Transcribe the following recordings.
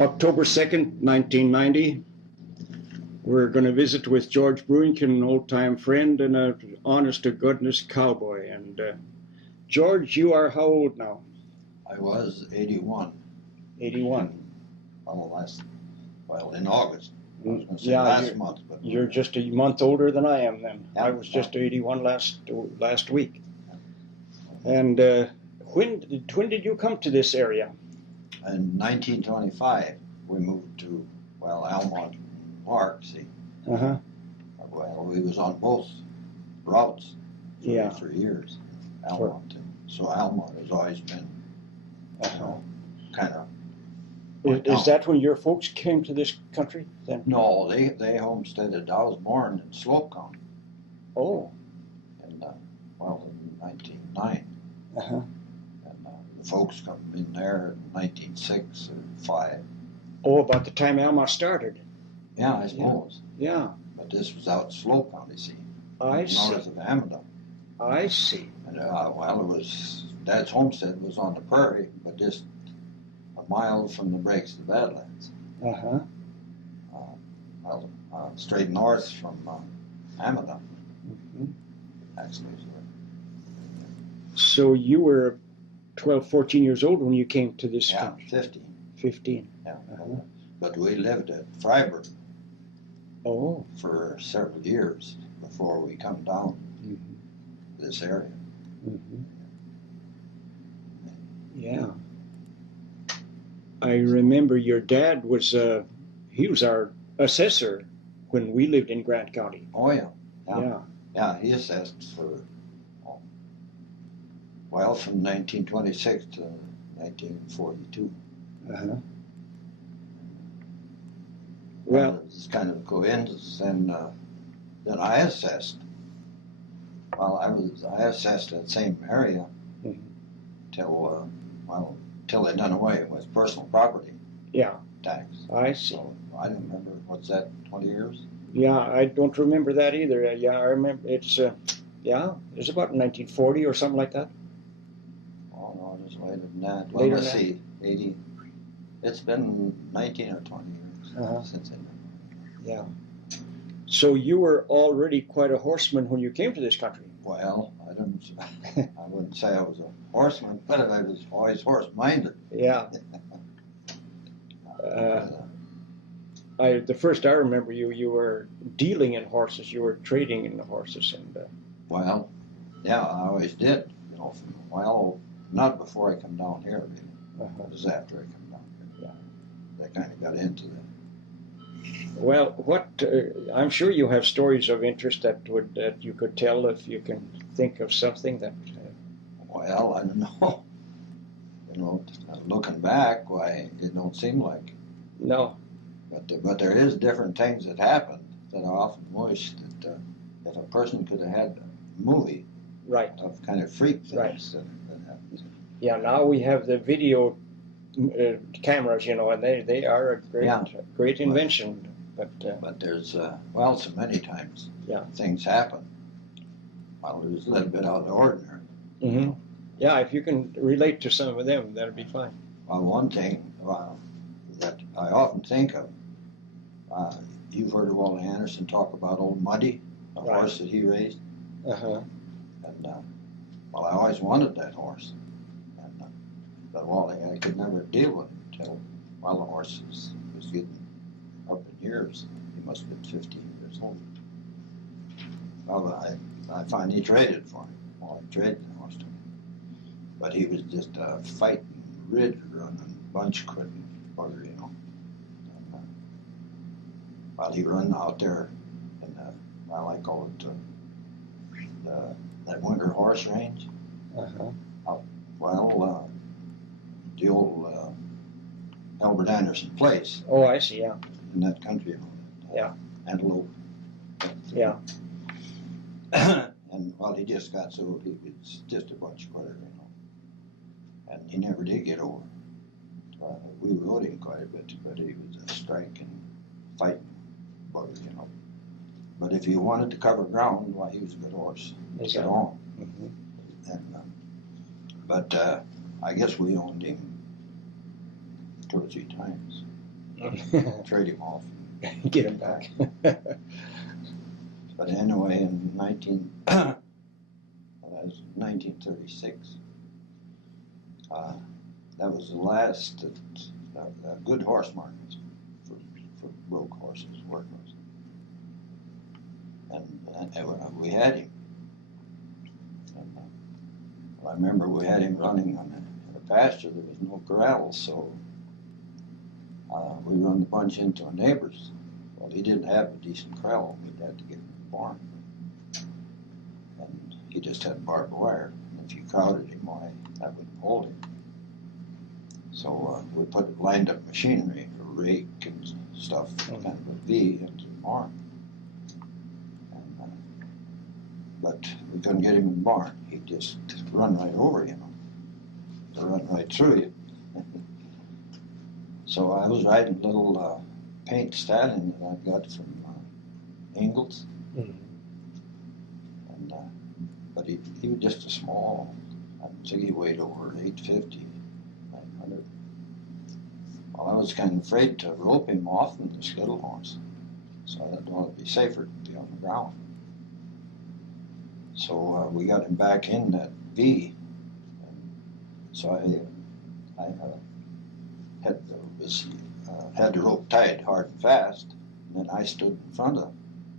October 2nd, 1990. We're going to visit with George Bruington, an old-time friend and an honest-to-goodness cowboy. And George, you are how old now? I was 81. 81. Well, in August. I was going to say Yeah, last month. But you're just a month older than I am then. Yeah, I was just 81 last week. Yeah. And when did you come to this area? In 1925, we moved to, Almont Park, see. Uh-huh. Well, we was on both routes for years, Almont. So Almont has always been kind of... Is that when your folks came to this country then? No, they homesteaded. I was born in Slope County. Oh. In 1909. Uh-huh. And the folks come in there in 1906 or 5. Oh, about the time Alma started. Yeah, I suppose. Yeah. But this was out in Slope County, see. I see. North of Hamilton. I see. And, it was, Dad's homestead was on the prairie, but just a mile from the breaks of the Badlands. Uh-huh. Straight north from Hamilton. Mm-hmm. Actually. So you were 12, 14 years old when you came to this Yeah, country? 15. 15. Yeah. Uh-huh. But we lived at Freiburg Oh. for several years before we come down Mm-hmm. this area. Mm-hmm. Yeah. I remember your dad was, he was our assessor when we lived in Grant County. Oh, yeah. Yeah. Yeah, he assessed for, from 1926 to 1942. Uh-huh. Well, it's kind of a coincidence, and then I assessed. I assessed that same area till they done away with personal property tax. I see. So I don't remember, what's that, 20 years? Yeah, I don't remember that either. Yeah, I remember it's about 1940 or something like that. Oh no, it's later than that. Later Let's than see, 80. It's been 19 or 20 years since I. Yeah. So you were already quite a horseman when you came to this country. Well, I wouldn't say I was a horseman, but I was always horse-minded. Yeah. The first I remember you were dealing in horses. You were trading in the horses, and. Yeah, I always did. Not before I come down here, really. It was after I come down here. Yeah. I kind of got into that. Well, I'm sure you have stories of interest that you could tell if you can think of something that. I don't know. Looking back, it don't seem like. No. But there is different things that happened that I often wish that if a person could have had a movie. Right. Of kind of freak things right. that happened. Yeah. Now we have the video cameras, and they are a great invention. But there's so many times things happen. Well, it was a little bit out of the ordinary. Mm-hmm. Yeah, if you can relate to some of them, that'd be fine. Well, one thing that I often think of, you've heard of Wally Anderson talk about old Muddy, a horse that he raised. Uh-huh. And I always wanted that horse. And but Wally, I could never deal with him until the horse was getting up in years. He must have been 15 years old. Well, I finally traded for him. Well, I traded the horse to him. But he was just a fighting, rid-running, bunch-quitting bugger, And, he run out there in I call it that winter horse range. Uh-huh. The old Albert Anderson place. Oh, I see, yeah. In that country. Yeah. Antelope. Yeah. And he just got so he was just a bunch quitter, And he never did get over. We rode him quite a bit, but he was a striking, fighting bugger, But if he wanted to cover ground, he was a good horse. He'd get on. Mm-hmm. And, but I guess we owned him 2 or 3 times. trade him off. Get him back. But anyway, in 1936, that was the last good horse markets for broke horses, work horses. And we had him. And, I remember we had him running on a pasture. There was no corrals, so we run the bunch into a neighbor's. Well, he didn't have a decent corral. We'd had to get him in the barn. And he just had barbed wire. And if you crowded him, why, that wouldn't hold him. So we lined up machinery, a rake and stuff, kind of a V into the barn. And, but we couldn't get him in the barn. He'd just run right over, to run right through you. So I was riding a little paint stallion that I got from Ingalls. Mm-hmm. And, but he was just a small, I think he weighed over 850, 900. Well, I was kind of afraid to rope him off than this little horse. So I thought it'd be safer to be on the ground. So we got him back in that V. And so I had the rope tied hard and fast, and then I stood in front of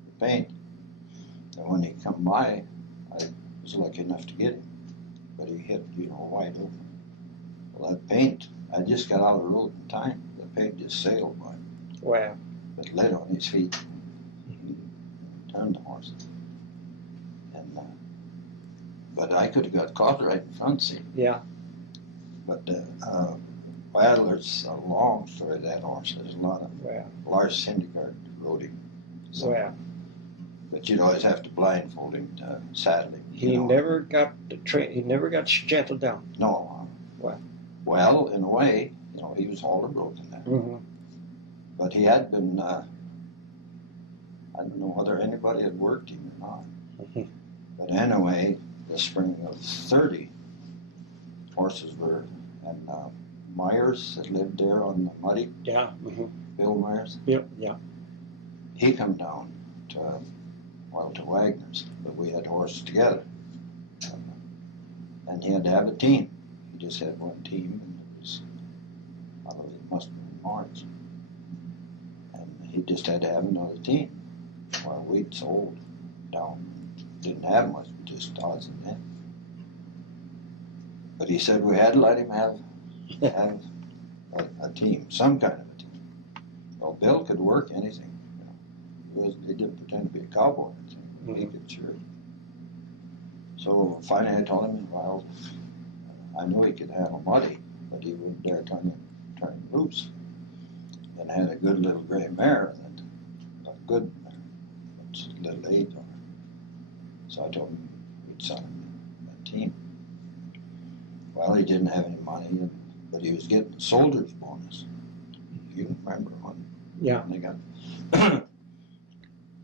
the paint. And when he come by, I was lucky enough to get him, but he hit, wide open. Well, that paint, I just got out of the road in time. The paint just sailed by. Wow. But lit on his feet, turned the horse. And but I could have got caught right in front, see. Yeah. But well, there's a long story of that horse. There's a lot of Lars Syndergaard rode him. So, but you'd always have to blindfold him to saddle him. He never got he never got gentled down. No. Wow. Well, in a way, he was halter broken then. Mm-hmm. But he had been. I don't know whether anybody had worked him or not. Mm-hmm. But anyway, the spring of '30, horses were and. Myers that lived there on the Muddy. Yeah. Mm-hmm. Bill Myers. Yep. Yeah. He come down to Wagner's, but we had horses together, and he had to have a team. He just had one team, and it must have been March, and he just had to have another team. Well, we'd sold down, didn't have much, just odds and ends. But he said we had to let him have a team, some kind of a team. Well, Bill could work anything. He didn't pretend to be a cowboy or anything, but he could sure. So finally I told him, well, I knew he could handle Muddy, but he wouldn't dare turn him loose. And I had a good little gray mare, a good mare, but a little age on her. So I told him we'd sell him a team. Well, he didn't have any money, but he was getting a soldier's bonus. You remember one? Yeah. They got,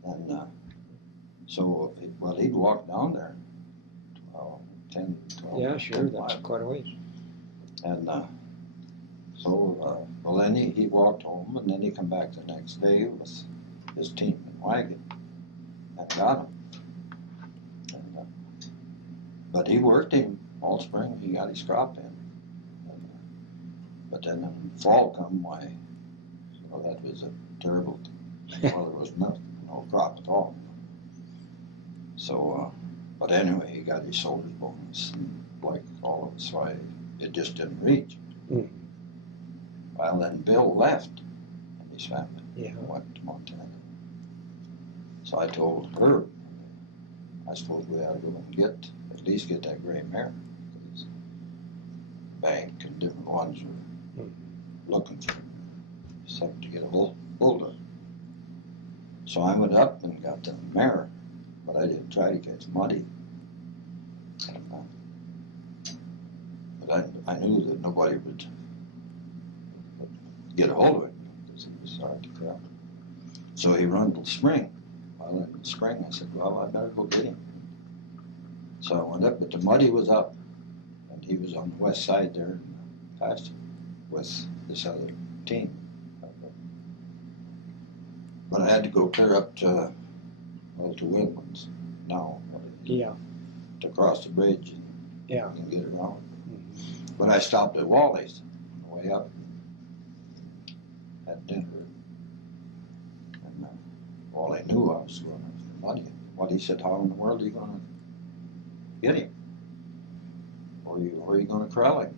and so, he'd walk down there 10, 12. Yeah, sure. That's quite a ways. And then he walked home, and then he come back the next day with his team and wagon and got him. And, but he worked him all spring. He got his crop in. But then when fall come, that was a terrible thing. Well, there was no crop at all. So, but anyway, he got his soldier's bonus, like all of us, so it just didn't reach. Mm. Well, then Bill left, and his family went to Montana. So I told her, I suppose we ought to go and at least get that gray mare, because bank and different ones were looking for something to get a bulldog. So I went up and got the mare, but I didn't try to catch Muddy. But I knew that nobody would get a hold of him because he was hard to grab. So he run till spring. Well, in the spring I said, well, I better go get him. So I went up, but the Muddy was up, and he was on the west side there in the pasture with this other team. But I had to go clear up to Windlands now. Yeah. To cross the bridge Yeah. and get around. Mm-hmm. But I stopped at Wally's on the way up. Had dinner. And Wally knew I was going to Muddy. Muddy said, how in the world are you going to get him? Or are you going to corral him?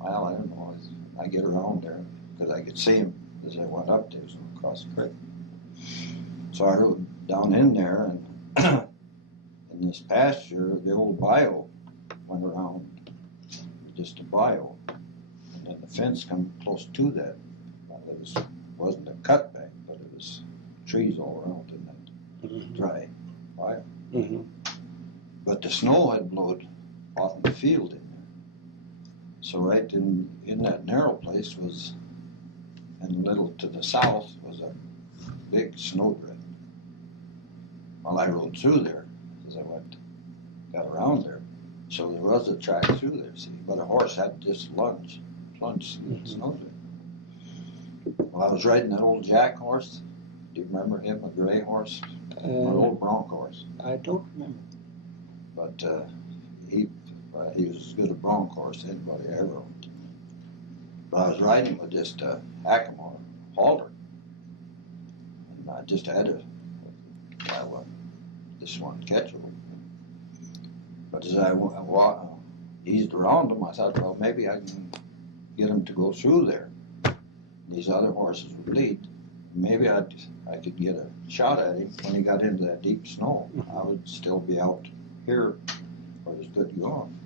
Well, I don't know. I get around there because I could see him as I went up there, so across the creek. So I rode down in there, and in this pasture, the old bio went around, just a bio, and then the fence come close to that. It wasn't a cutback, but it was trees all around in that Mm-hmm. dry bio. Mm-hmm. But the snow had blowed off in the field in there. So right in that narrow place was, and a little to the south was a big snowdrift. Well, I rode through there as I got around there. So there was a track through there, see, but a horse had to just plunge through the snowdrift. Well, I was riding that old Jack horse. Do you remember him, a gray horse? An old bronc horse. I don't remember. But he was as good a bronc horse as anybody I ever owned. But I was riding with just a Hackamore halter. And I just had this one catch rope. But as I eased around him, I thought, well, maybe I can get him to go through there. These other horses would lead. Maybe I could get a shot at him when he got into that deep snow. I would still be out here where it was good to go on.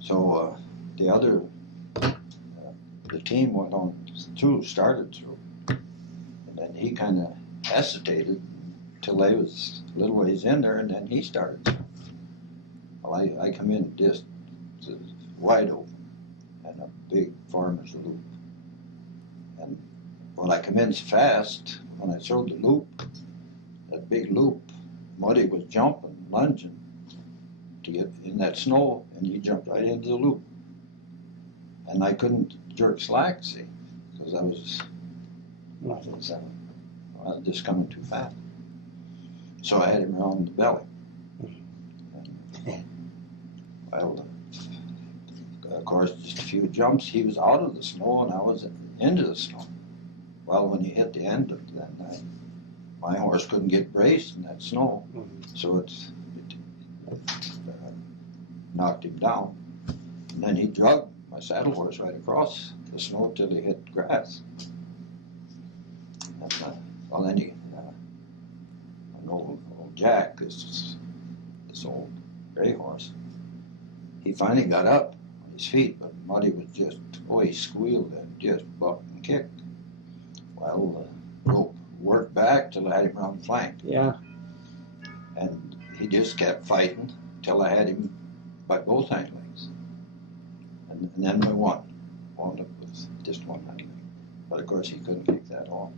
So the team went on through, started through. And then he kind of hesitated till they was a little ways in there, and then he started through. Well, I come in just wide open and a big farmer's loop. And when I come in so fast, when I throwed the loop, that big loop, Muddy was jumping, lunging to get in that snow, and he jumped right into the loop. And I couldn't jerk slack, see, because I was just coming too fast. So I had him around the belly. And, well, of course, just a few jumps, he was out of the snow and I was into the snow. Well, when he hit the end of that night, my horse couldn't get braced in that snow, so it knocked him down. And then he dragged my saddle horse right across the snow till he hit grass. And, well, then an old Jack, this old gray horse, he finally got up on his feet, but Muddy was just, he squealed and just bucked and kicked. Well, the rope worked back till I had him around the flank. Yeah. And he just kept fighting till I had him by both hind legs. And then we wound up with just one hind leg. But of course he couldn't kick that off.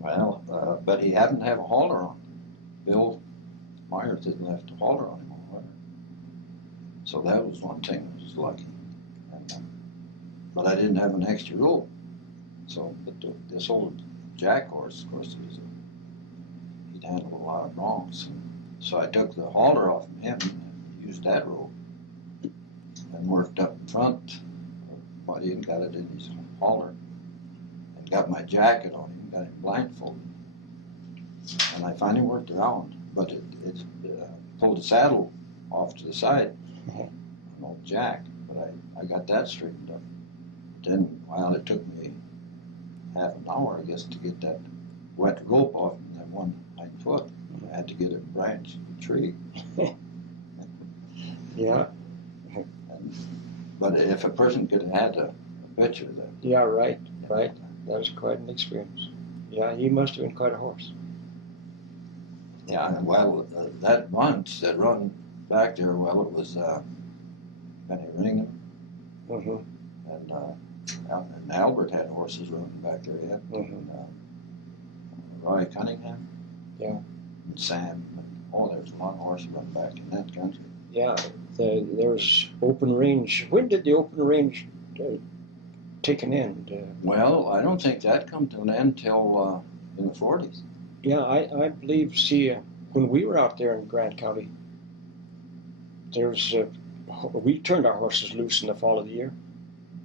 Well, but he happened to have a halter on. Bill Myers had left a halter on him all winter. So that was one thing that was lucky. And, but I didn't have an extra rope. So, but this old Jack horse, of course, he'd handled a lot of broncs. So I took the halter off of him and used that rope and worked up in front. Muddy and got it in his halter and got my jacket on him, got him blindfolded. And I finally worked around, but it pulled the saddle off to the side, an old Jack, but I got that straightened up. Then, well, it took me half an hour, I guess, to get that wet rope off of that one hind foot. I had to get a branch of a tree. Yeah. But if a person could have had a picture that. Yeah, right. That was quite an experience. Yeah, he must have been quite a horse. Yeah, well, that bunch that run back there, well, it was Benny Ringham and Albert had horses running back there yet. Roy Cunningham. Yeah. And Sam. There was a lot of horses running back in that country. Yeah, there was open range. When did the open range take an end. Well, I don't think that come to an end till in the 40s. Yeah, I believe, see, when we were out there in Grant County, we turned our horses loose in the fall of the year.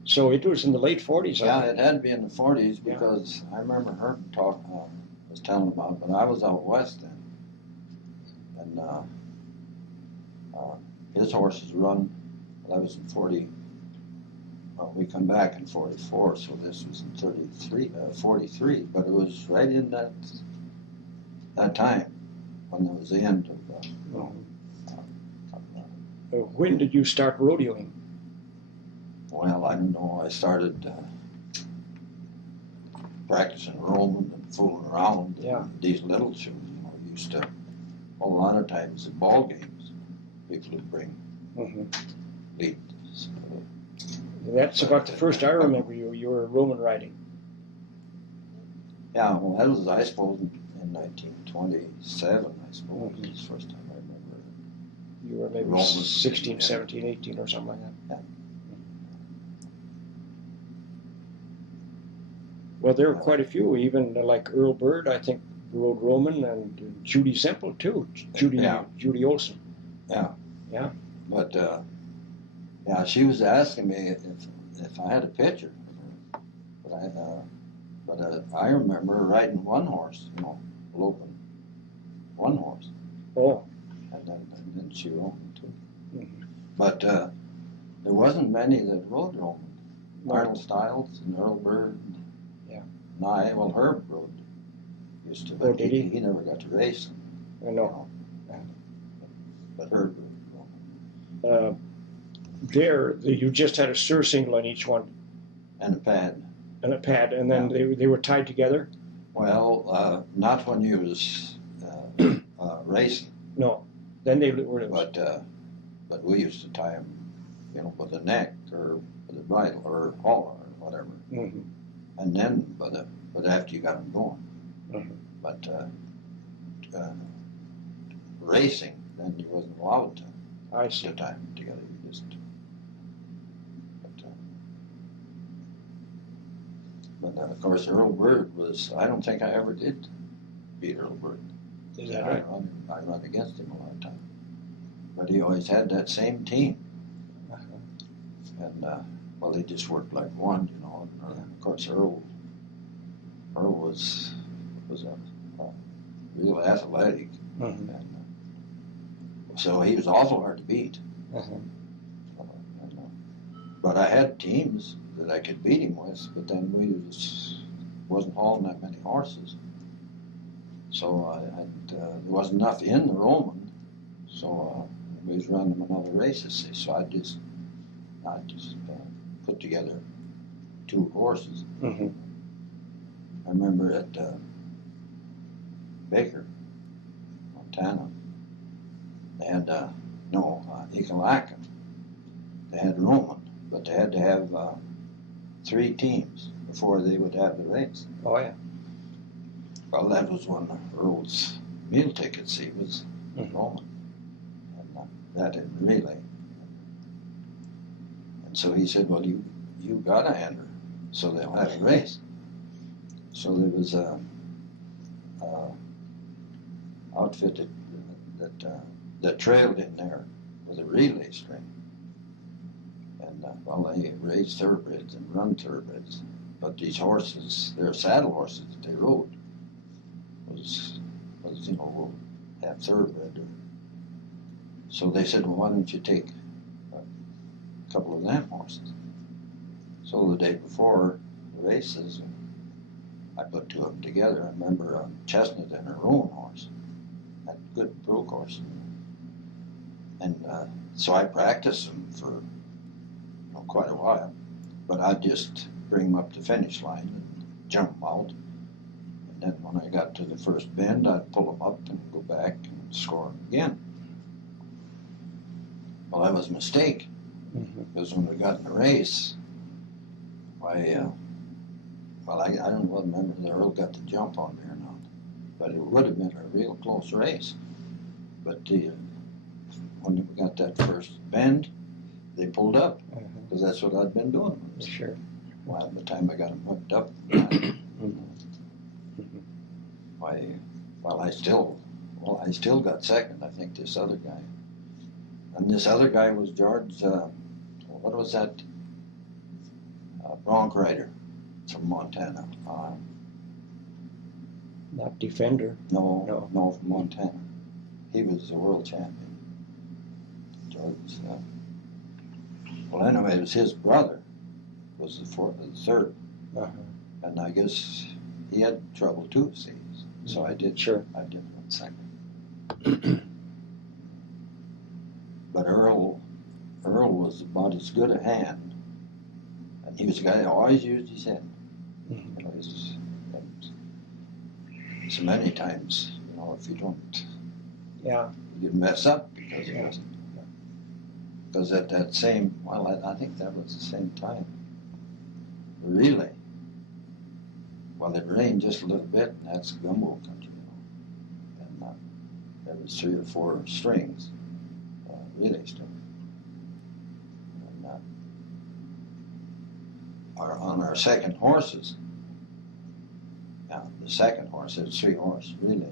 So it was in the late 40s, Yeah, I think. it had to be in the 40s because I remember her was telling about it, but I was out west then. And his horses run, I was in 40, well, we come back in 44, so this was in 43, but it was right in that time when it was the end of. When did you start rodeoing? Well, I don't know. I started practicing Roman and fooling around. Yeah. These little shows, used to. A lot of times at ball games, people would bring leads. That's about the first I remember you were Roman riding. Yeah, well, that was, I suppose, in 1927, I suppose, was the first time I remember it. You were maybe Roman, 16, yeah. 17, 18 or something like that. Yeah. Well, there were quite a few, even like Earl Bird, I think, rode Roman, and Judy Semple, too. Judy Olson. Yeah. Yeah. But, yeah, she was asking me if I had a picture. But I remember riding one horse, loping one horse. Oh. And then she rode too. Mm-hmm. But there wasn't many that rode Roman. No. Arnold Stiles and Earl Bird. Yeah. Well, Herb rode. Used to, but Oh, did he? He never got to race. I know. But Herb rode. There, you just had a surcingle on each one. And a pad. And a pad, and then they were tied together? Well, not when you was racing. No. Then they were. But we used to tie them, with a neck or with a bridle or collar or whatever. Mm-hmm. And then, but after you got them going. Mm-hmm. But racing, then you wasn't allowed to. I see. To tie them together. You just. But of course, Earl Bird was. I don't think I ever did beat Earl Bird. Is that right? I run against him a lot of times. But he always had that same team. And, well, they just worked like one, And of course, Earl was a real athletic. Mm-hmm. And, so he was awful hard to beat. Mm-hmm. But I had teams that I could beat him with, but then wasn't hauling that many horses. So there wasn't enough in the Roman, so we was running them another races. So I just put together two horses. Mm-hmm. I remember at Baker, Montana, they had Ekalaka. They had Roman, but they had to have 3 teams before they would have the race. Oh, yeah. Well, that was one of Earl's meal tickets. He was Roman, and that in relay. And so he said, "Well, you gotta enter, so they'll have a race." So there was a outfit that trailed in there with a relay string, and well, they raised thoroughbreds and run thoroughbreds, but these horses, they're saddle horses that they rode. Was have thoroughbred. So they said, "Well, why don't you take a couple of them horses?" So the day before the races, I put 2 of them together. I remember Chestnut and her own horse, that good broke horse, and so I practiced them for quite a while. But I'd just bring them up the finish line and jump them out. And then when I got to the first bend, I'd pull them up and go back and score them again. Well, that was a mistake, because when we got in the race, I don't remember if the Earl got the jump on me or not, but it would have been a real close race. But when we got that first bend, they pulled up, because that's what I'd been doing. Sure. Well, by the time I got him hooked up, I still got second. I think this other guy, and this other guy was George. What was that? Bronc rider from Montana. Not Defender. No, from Montana. He was the world champion. George. Well, anyway, it was his brother. Was the third, and I guess he had trouble too. See, so I did. Sure. I did run second. But Earl was about as good a hand, and he was a guy that always used his head. Mm-hmm. You know, so many times, you know, if you don't, you mess up because it wasn't. Because at that same, I think that was the same time. The relay. Well, it rained just a little bit, and that's gumbo country, you know. And there was 3 or 4 strings, relay strings. And on our second horses, the second horse, it was 3-horse relay.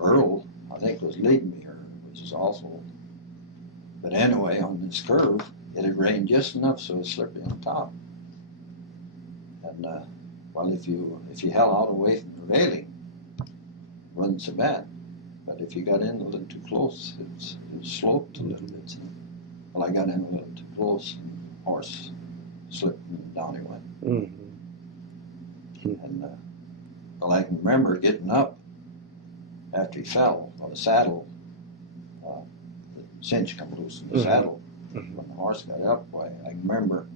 Earl, I think, was leading me, which is awful. But anyway, on this curve, it had rained just enough so it was slippery on top. And if you held out away from the railing, it wasn't so bad. But if you got in a little too close, it sloped a little bit. Well, I got in a little too close, and the horse slipped and down he went. Mm-hmm. And I can remember getting up after he fell on the saddle. The cinch come loose in the saddle. Mm-hmm. When the horse got up, I can remember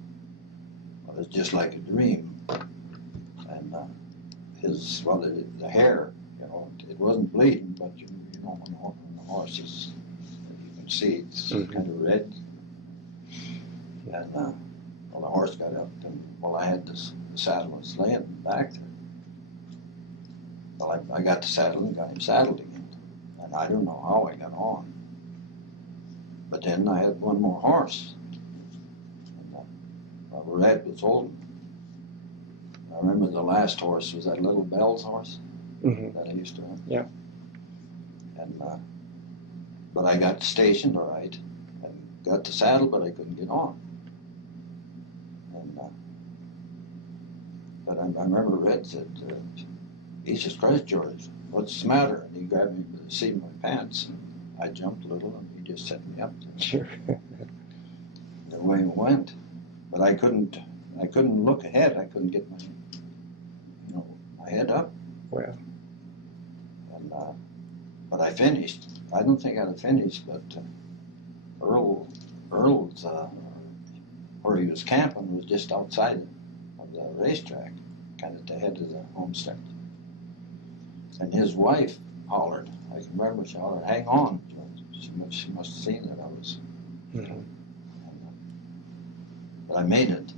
it was just like a dream. And the hair, you know, it wasn't bleeding, but you know when the horse is, you can see it's kind of red. And the horse got up, and I had the saddle was laying back there. Well, I got the saddle and got him saddled again, and I don't know how I got on. But then I had one more horse, and Red was holding. I remember the last horse was that little Bell's horse that I used to have. Yeah. And but I got stationed all right, and got the saddle, but I couldn't get on. And but I remember Red said, "Jesus Christ, George, what's the matter?" And he grabbed me by the seat of my pants, and I jumped a little, and he just set me up there. Sure. The way it went, but I couldn't look ahead. I couldn't get my head up. Well. And but I finished. I don't think I'd have finished, but Earl's where he was camping was just outside of the racetrack, kind of at the head of the homestead. And his wife hollered. I can remember she hollered, "Hang on, George." She must have seen that I was. Mm-hmm. But I made it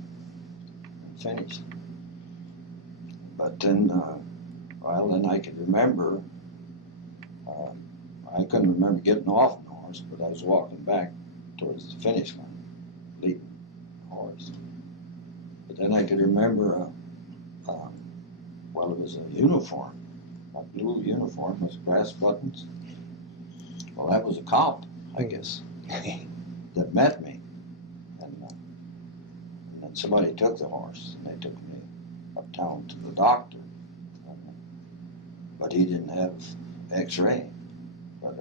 and finished. But then, then I could remember, I couldn't remember getting off the horse, but I was walking back towards the finish line, leading the horse. But then I could remember, it was a uniform, a blue uniform with brass buttons. Well, that was a cop, I guess, that met me. And then somebody took the horse, and they took me uptown to the doctor. But he didn't have X-ray. But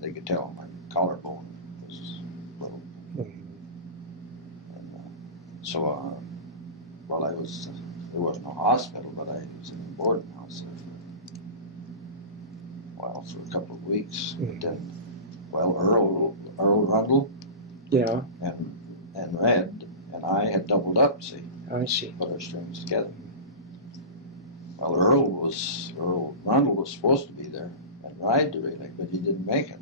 they could tell my collarbone was little. And there was no hospital, but I was in a boarding house there for a couple of weeks. But then, Earl Rundle, and Red and I had doubled up. See, I see. Put our strings together. Well, Earl Rundle was supposed to be there and ride the relay, but he didn't make it.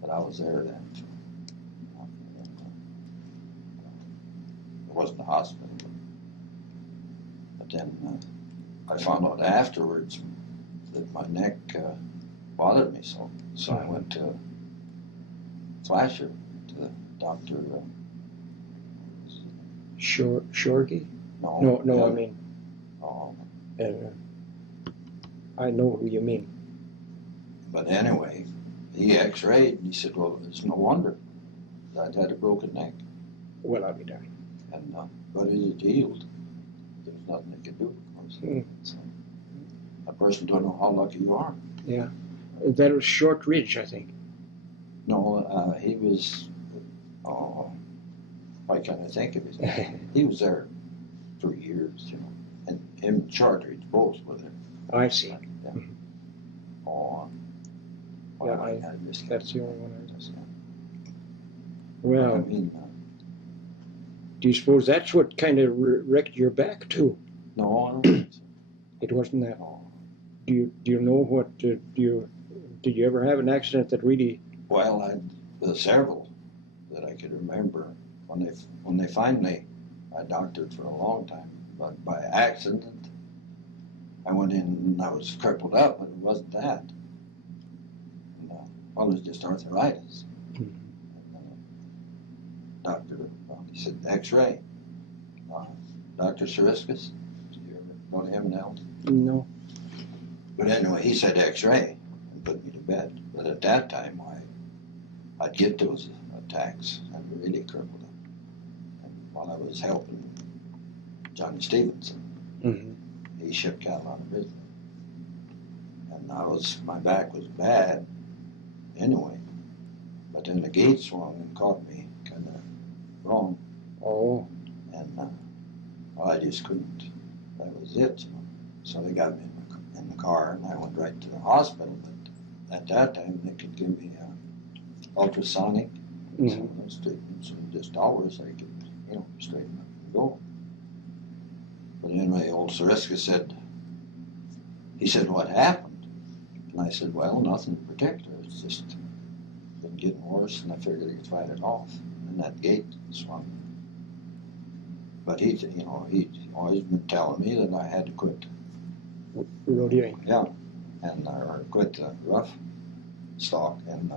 But I was there then. It wasn't a hospital. But then I found out afterwards that my neck bothered me so I went to Flasher, to Dr. Shorty? No, No, I other- mean, oh, I know who you mean. but anyway, he x-rayed and he said, well, it's no wonder I'd had a broken neck. Well, I'll be darned. And, but it healed. There was nothing they could do, of course. Hmm. So, a person don't know how lucky you are. Yeah. That was Short Ridge, I think. No, he was, why can't I think of his name? He was there for years, you know. And him and Charteridge both were there. I see. Oh, Yeah, I missed that. That's the only one I Yes, yeah. Well, I mean, do you suppose that's what kind of wrecked your back, too? no, I don't think so. It wasn't that. No. Do you know what, did you ever have an accident that really... Well, there's several that I could remember when they finally, I doctored for a long time, but by accident, I went in and I was crippled up, but it wasn't that. And, well, it was just arthritis. Mhm. Doctor, he said X-ray. Dr. Sariskas, did you ever go to him in Elton? No. But anyway, he said X-ray and put me to bed. But at that time, I'd get those attacks and really crippled him. And while I was helping Johnny Stevenson, Mm-hmm. he shipped cattle out of business. And my back was bad anyway. But then the gate swung and caught me kind of wrong. Oh. And I just couldn't, that was it. You know. So they got me in the car and I went right to the hospital. But at that time, they could give me ultrasonic. Mm-hmm. So those treatments in just hours, I could, straighten up and go. But anyway, old Sariska said, what happened? And I said, well, nothing in particular. It's just been getting worse and I figured I could fight it off. And that gate swung. But he'd always been telling me that I had to quit. Rodeoing. Yeah. And or quit the rough stock. And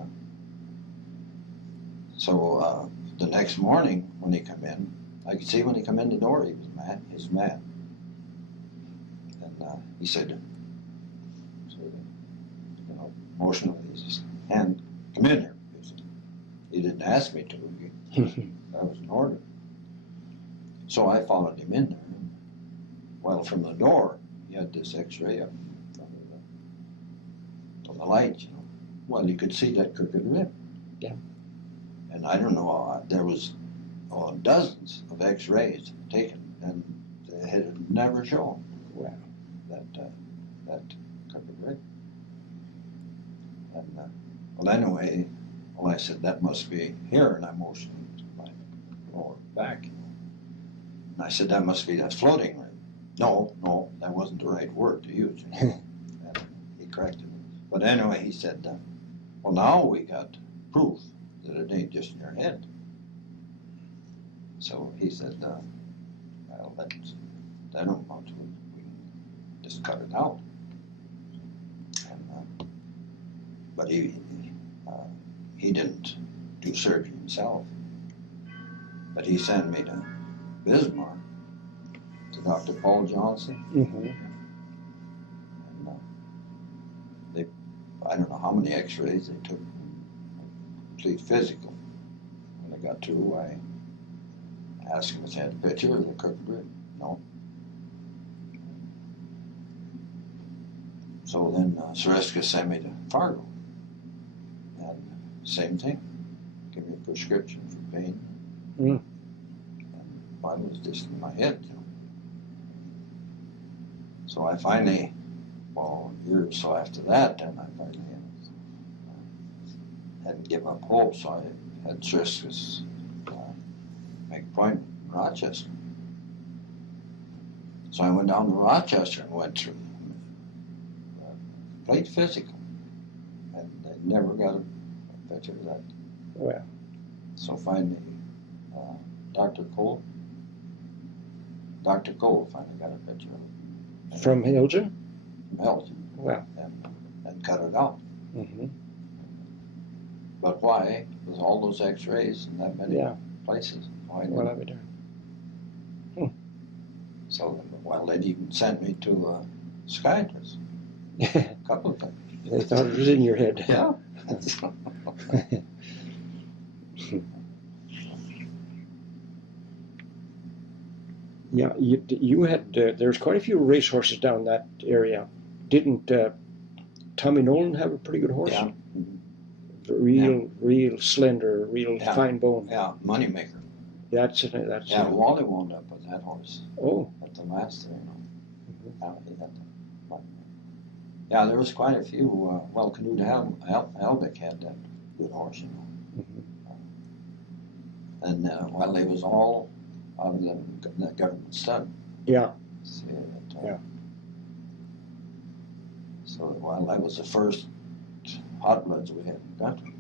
so the next morning when he come in, I could see when he come in the door, he was mad. He was mad. And he said, emotionally, his hand, come in here. He didn't ask me to. That was an order. So I followed him in there. Well, from the door, he had this X-ray up from the light, Well, you could see that crooked rib. Yeah. And I don't know, there was dozens of X-rays taken, and they had never shown that crooked rib. And well, anyway, I said that must be here, and I motioned to my lower back. And I said that must be that floating rib. No, that wasn't the right word to use. And he corrected me. But anyway, he said, well, now we got proof that it ain't just in your head. So he said, well, that don't amount to it. We can just cut it out. And, but he didn't do surgery himself. But he sent me to Bismarck, to Dr. Paul Johnson. Mm-hmm. And I don't know how many X-rays they took, complete physical. When I got through, I asked him if he had a picture of the crooked rib. No. So then Sariska sent me to Fargo. And same thing. Give me a prescription for pain. Mm. And mine was just in my head, So I finally, well, a year or so after that, then I finally hadn't given up hope, so I had Sariska's make an appointment in Rochester. So I went down to Rochester and went through plate physical, and I never got a picture of that. Well. So finally, Dr. Cole finally got a picture of it. From Elgin? From Elgin. Well. And cut it out. Mm-hmm. But why? With all those X-rays in that many places. Why Well, not? I'll be darned. So, well, they'd even sent me to a psychiatrist a couple of times. They thought it was in your head. Yeah. Yeah, you had, there's quite a few racehorses down that area. Didn't Tommy Nolan have a pretty good horse? Yeah. Real slender, real fine bone. Yeah, moneymaker. That's Yeah, Wally wound up with that horse. Oh. At the last there, Yeah, there was quite a few. Well, Canute Albeck had that good horse, And well, they was all on the government stud. Yeah. So, well, that was the first hot bloods we had in the country.